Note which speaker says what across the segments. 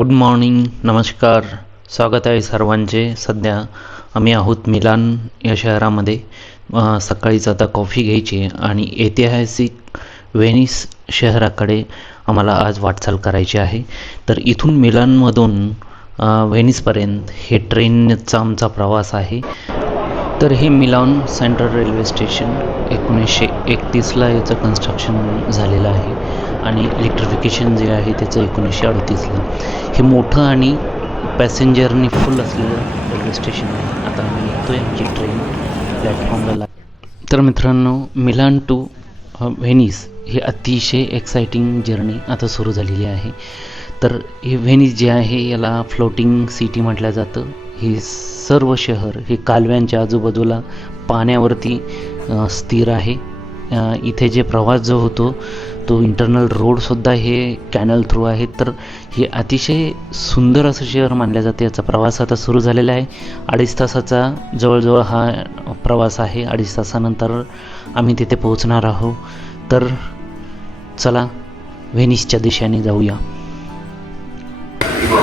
Speaker 1: Good morning नमस्कार. स्वागत आहे सर्वांचे. सध्या आम्ही आहोत मिलान या शहरामध्ये. सकाळीच आता कॉफी घ्यायची आणि ऐतिहासिक व्हेनिस शहराकडे आम्हाला आज वाटचाल करायची आहे. तर इथून मिलानमधून व्हेनिसपर्यंत हे ट्रेनचा आमचा प्रवास आहे. तर हे मिलान सेंट्रल रेल्वे स्टेशन एकोणीसशे एकतीसला याचं कन्स्ट्रक्शन झालेलं आहे. आणि इलेक्ट्रिफिकेशन जे आहे त्याचं एकोणीसशे अडतीसला हे मोठं आणि पॅसेंजरनी फुल असलेलं रेल्वे स्टेशन आहे. आता आम्ही आहे आमची ट्रेन प्लॅटफॉर्मला लाग तर मित्रांनो मिलान टू व्हेनिस हे अतिशय एक्सायटिंग जर्नी आता सुरू झालेली आहे. तर हे व्हेनिस जे आहे याला फ्लोटिंग सिटी म्हटलं जातं. हे सर्व शहर हे कालव्यांच्या आजूबाजूला पाण्यावरती स्थिर आहे. इथे जे प्रवास जो होतो तो इंटरनल रोडसुद्धा हे कॅनल थ्रू आहे. तर हे अतिशय सुंदर असं शहर मानलं जाते. याचा प्रवास आता सुरू झालेला आहे. अडीच तासाचा जवळजवळ हा प्रवास आहे. अडीच तासानंतर आम्ही तिथे पोहोचणार आहोत. तर चला व्हेनिसच्या दिशेने जाऊया.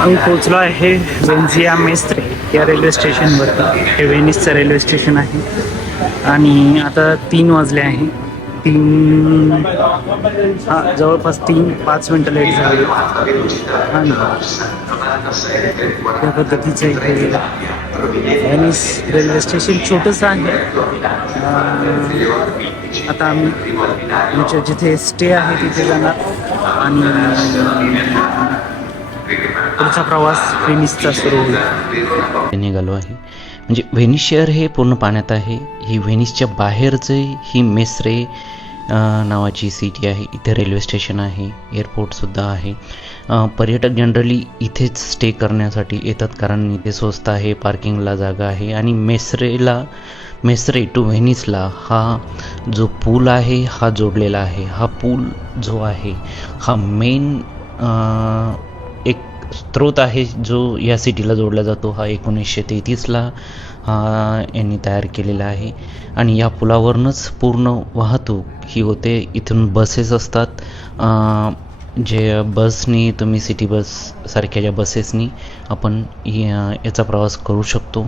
Speaker 2: आम्ही पोचलो आहे वेन्झिया मेस्त्रे या रेल्वे स्टेशनवरती हे वेनिसचं रेल्वे स्टेशन आहे. आणि आता तीन वाजले आहे. तीन हा जवळपास तीन पाच मिनटं लेट झाले. आणि त्या पद्धतीचं इथे व्हॅनिस रेल्वे स्टेशन छोटंसं आहे. आता आम्ही आमच्या जिथे स्टे आहे तिथे जाणार. आणि पुढचा प्रवास वेनिसचा सुरू होईल.
Speaker 1: निघालो आहे. म्हणजे व्हेनिस शहर हे पूर्ण पाण्यात आहे. ही व्हेनिसच्या बाहेरचे ही मेसरे नावाची सिटी आहे. इथे रेल्वे स्टेशन आहे. एअरपोर्टसुद्धा आहे. पर्यटक जनरली इथेच स्टे करण्यासाठी येतात कारण इथे स्वस्त आहे पार्किंगला जागा आहे आणि मेस्रेला मेसरे टू व्हेनिसला हा जो पूल आहे हा जोडलेला आहे. हा पूल जो आहे हा मेन एक स्रोत आहे जो या सिटीला जोडला जातो. हा एकोणीसशे तेहतीसला हा यांनी तयार केलेला आहे. आणि या पुलावरूनच पूर्ण वाहतूक ही होते. इथून बसेस असतात. जे बसनी तुम्ही सिटी बस सारख्या ज्या बसेसनी आपण याचा प्रवास करू शकतो.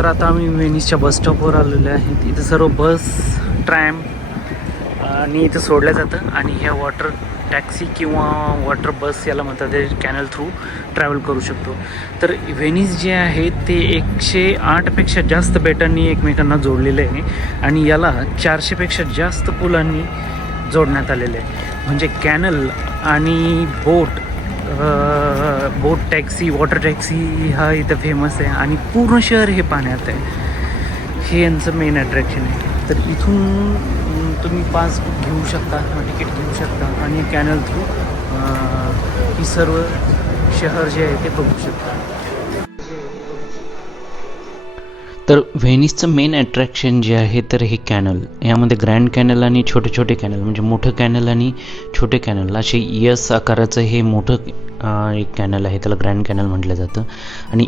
Speaker 2: तर आता आम्ही वेनिसच्या बस स्टॉपवर आलेलो आहे. इथं सर्व बस ट्रॅम आणि इथं सोडल्या जातं. आणि ह्या वॉटर टॅक्सी किंवा वॉटर बस याला म्हणतात ते कॅनल थ्रू ट्रॅव्हल करू शकतो. तर व्हेनिस जे आहे ते एकशे आठपेक्षा जास्त बेटांनी एकमेकांना जोडलेलं आहे. आणि याला चारशेपेक्षा जास्त पुलांनी जोडण्यात आलेलं आहे. म्हणजे कॅनल आणि boat boat taxi water taxi हा इथं फेमस आहे. आणि पूर्ण शहर हे पाण्यात आहे. हे यांचं मेन अट्रॅक्शन आहे. तर इथून तुम्ही पास घेऊ शकता तिकीट घेऊ शकता. आणि कॅनल थ्रू ही सर्व शहर जे आहे ते बघू शकता.
Speaker 1: तर व्हेनिसचं मेन अट्रॅक्शन जे आहे तर हे कॅनल यामध्ये ग्रँड कॅनल आणि छोटे छोटे कॅनल म्हणजे मोठं कॅनल आणि छोटे कॅनल असे यस आकाराचं हे मोठं एक कॅनल आहे त्याला ग्रँड कॅनल म्हटलं जातं. आणि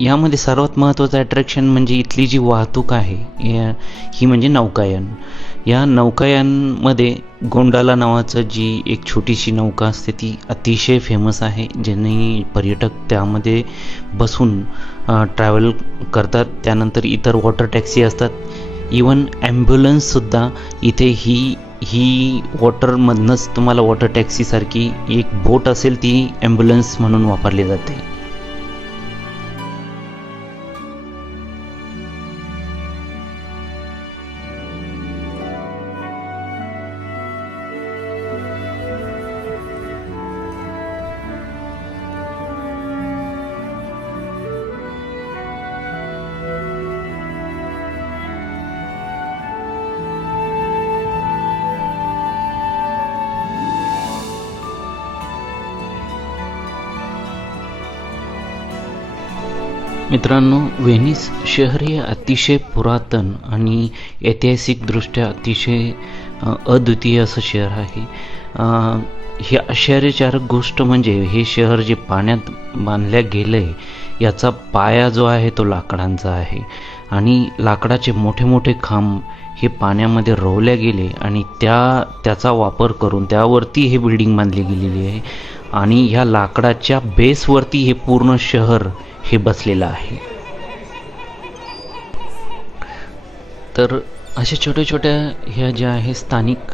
Speaker 1: यामध्ये सर्वात महत्त्वाचं अट्रॅक्शन म्हणजे इथली जी वाहतूक आहे या- ही म्हणजे नौकायन. या नौकायांमध्ये गोंडाला नावाचं जी एक छोटीशी नौका असते ती अतिशय फेमस आहे ज्यांनी पर्यटक त्यामध्ये बसून ट्रॅव्हल करतात. त्यानंतर इतर वॉटर टॅक्सी असतात. इवन ॲम्ब्युलन्ससुद्धा इथे ही ही वॉटरमधनंच तुम्हाला वॉटर टॅक्सीसारखी एक बोट असेल ती ॲम्ब्युलन्स म्हणून वापरली जाते. मित्रांनो व्हेनिस शहर हे अतिशय पुरातन आणि ऐतिहासिकदृष्ट्या अतिशय अद्वितीय असं शहर आहे. ही आश्चर्यकारक गोष्ट म्हणजे हे शहर जे पाण्यात बांधल्या गेलं आहे याचा पाया जो आहे तो लाकडांचा आहे. आणि लाकडाचे मोठे मोठे खांब हे पाण्यामध्ये रोवल्या गेले आणि त्या त्याचा वापर करून त्यावरती हे बिल्डिंग बांधली गेलेली आहे. आणि ह्या लाकडाच्या बेसवरती हे पूर्ण शहर हे बसलेलं आहे. तर अशा छोट्या छोट्या ह्या ज्या आहे स्थानिक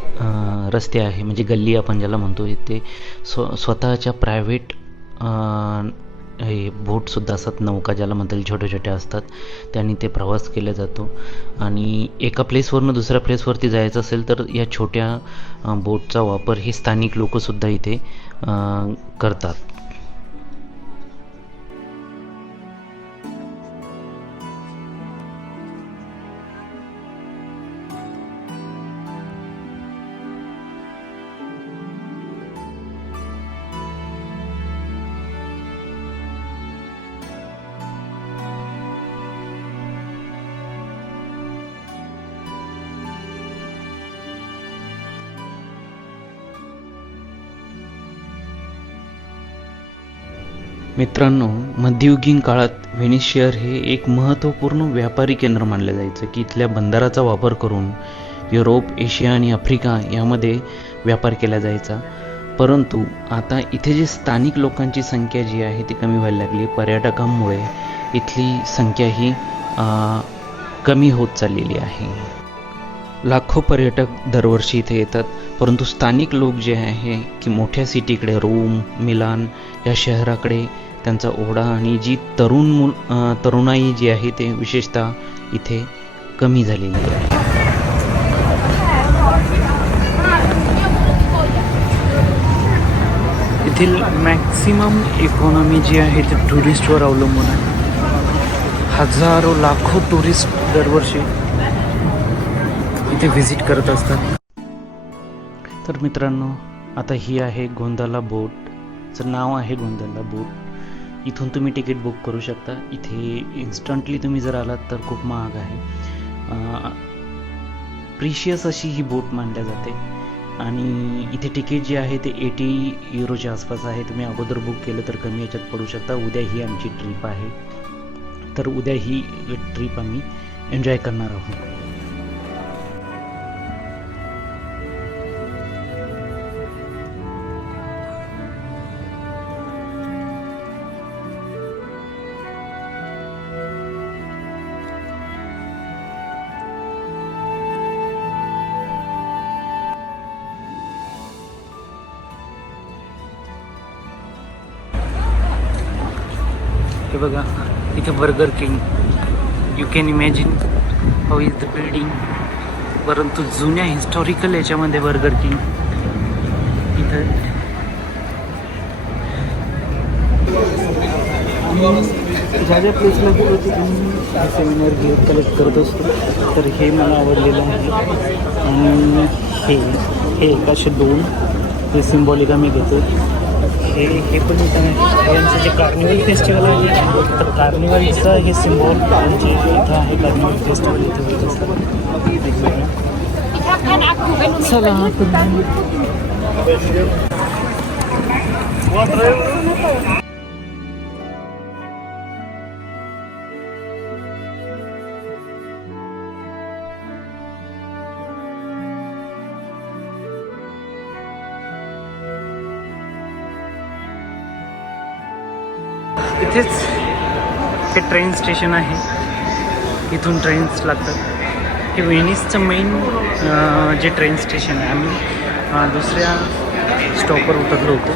Speaker 1: रस्ते आहे म्हणजे गल्ली आपण ज्याला म्हणतो ते स्व स्वतःच्या प्रायव्हेट हे बोटसुद्धा असतात नौका ज्याला म्हणता येईल छोट्या छोट्या असतात. त्यांनी ते प्रवास केला जातो. आणि एका प्लेसवरनं दुसऱ्या प्लेसवरती जायचं असेल तर या छोट्या बोटचा वापर हे स्थानिक लोकंसुद्धा इथे करतात. मित्रांनो मध्ययुगीन काळात व्हेनिस शहर हे एक महत्त्वपूर्ण व्यापारी केंद्र मानलं जायचं की इथल्या बंदराचा वापर करून युरोप एशिया आणि आफ्रिका यामध्ये व्यापार केला जायचा. परंतु आता इथे जे स्थानिक लोकांची संख्या जी आहे ती कमी व्हायला लागली. पर्यटकांमुळे इथली संख्या ही कमी होत चाललेली आहे. लाखो पर्यटक दरवर्षी इथे येतात. परंतु स्थानिक लोक जे आहे की मोठ्या सिटीकडे रोम मिलान या शहराकडे त्यांचा ओढा आणि जी तरुण मुल तरुणाई जी आहे ते विशेषतः इथे कमी झालेली आहे.
Speaker 2: येथील मॅक्सिमम इकॉनॉमी जी आहे ती टुरिस्टवर अवलंबून आहे. हजारो लाखो टुरिस्ट दरवर्षी इथे व्हिजिट करत असतात.
Speaker 1: तर मित्रांनो आता ही आहे गोंदाला बोटचं नाव आहे गोंदाला बोट इथून तुम्ही तिकीट बुक करू शकता. इथे इन्स्टंटली तुम्ही जर आलात तर खूप महाग आहे. प्रिशियस अशी ही बोट मानल्या जाते. आणि इथे तिकीट जे आहे ते एटी युरोच्या आसपास आहे. तुम्ही अगोदर बुक केलं तर कमी याच्यात पडू शकता. उद्या ही आमची ट्रिप आहे. तर उद्या ही ट्रिप आम्ही एन्जॉय करणार आहोत.
Speaker 2: हे बघा इथे Burger King you can imagine how is the building परंतु जुन्या हिस्टॉरिकल याच्यामध्ये बर्गर किंग इथं. ज्या ज्या प्लेसला गेलो तिथून सेमिनार घेऊन कलेक्ट करत असतो. तर हे मला आवडलेलं आहे. आणि हे हे एक असे दोन. हे सिम्बॉलिका मी घेतो. हे हे पण इथं नाही यांचं जे कार्निवल फेस्टिवल आहे तर कार्निवलचं हे सिम्बॉल आमचे इथं आहे. कार्निवल फेस्टिवल इथे होत असतं. चला इथेच हे ट्रेन स्टेशन आहे. इथून ट्रेन्स लागतात. हे वेनिसचं मेन जे ट्रेन स्टेशन आहे. आम्ही दुसऱ्या स्टॉपवर उतरलो होतो.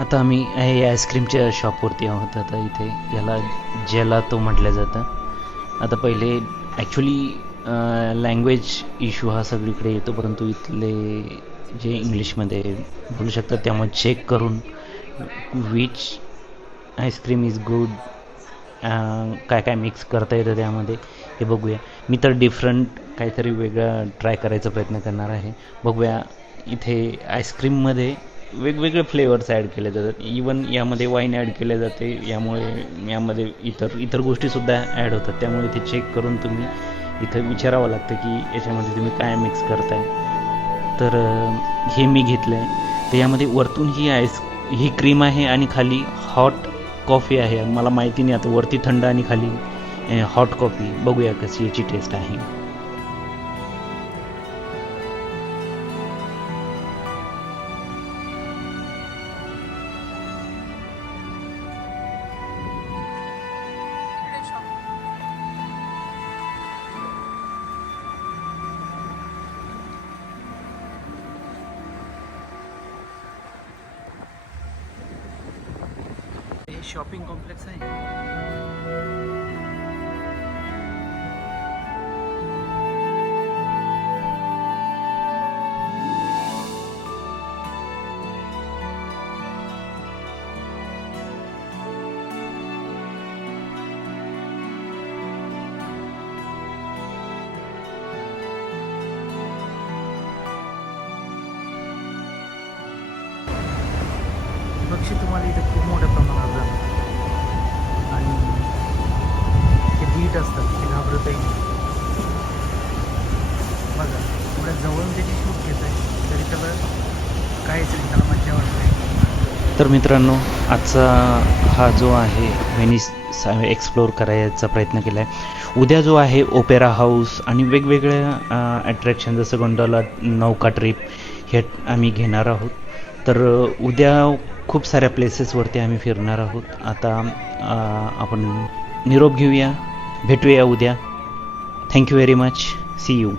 Speaker 1: आता आम्ही हे आईस्क्रीमच्या शॉपवरती आहोत. आता इथे याला जेला तो म्हटलं जातं. आता पहिले ॲक्च्युली लँग्वेज इश्यू हा सगळीकडे येतो परंतु इथले जे इंग्लिशमध्ये बोलू शकतात त्यामुळे चेक करून विच आईस्क्रीम इज गुड काय काय मिक्स करता येतं त्यामध्ये हे बघूया. मी तर डिफरंट काहीतरी वेगळं ट्राय करायचा प्रयत्न करणार आहे. बघूया इथे आईस्क्रीममध्ये वेगवेगळे फ्लेवर्स ॲड केले जातात. इवन यामध्ये वाईन ॲड केले जाते. यामुळे यामध्ये इतर इतर गोष्टीसुद्धा ॲड होतात. त्यामुळे ते चेक करून तुम्ही इथं विचारावं लागतं की याच्यामध्ये तुम्ही काय मिक्स करताय. तर हे मी घेतलं आहे तर यामध्ये वरतून ही आईस ही क्रीम आहे आणि खाली हॉट कॉफी आहे. मला माहिती नाही आता वरती थंड आणि खाली हॉट कॉफी बघूया कशी याची टेस्ट आहे.
Speaker 2: शॉपिंग कॉम्प्लेक्स आहे. पक्षी तुम्हाला इथे खूप मोठ्या प्रमाणात आणि ते बीट असतात ते घाबरतही नाही. बघा एवढ्या जवळून त्याची शूट घेत आहे तरी त्याला काहीच नाही त्याला मज्जा वाटते
Speaker 1: तर मित्रांनो आजचा हा जो आहे व्हेनिस एक्सप्लोअर करायचा प्रयत्न केला आहे उद्या जो आहे ओपेरा हाऊस आणि वेगवेगळ्या अट्रॅक्शन जसं गोंडोला नौका ट्रिप हे आम्ही घेणार आहोत. तर उद्या खूप साऱ्या प्लेसेसवरती आम्ही फिरणार आहोत. आता आपण निरोप घेऊया भेटूया उद्या. Thank you very much see you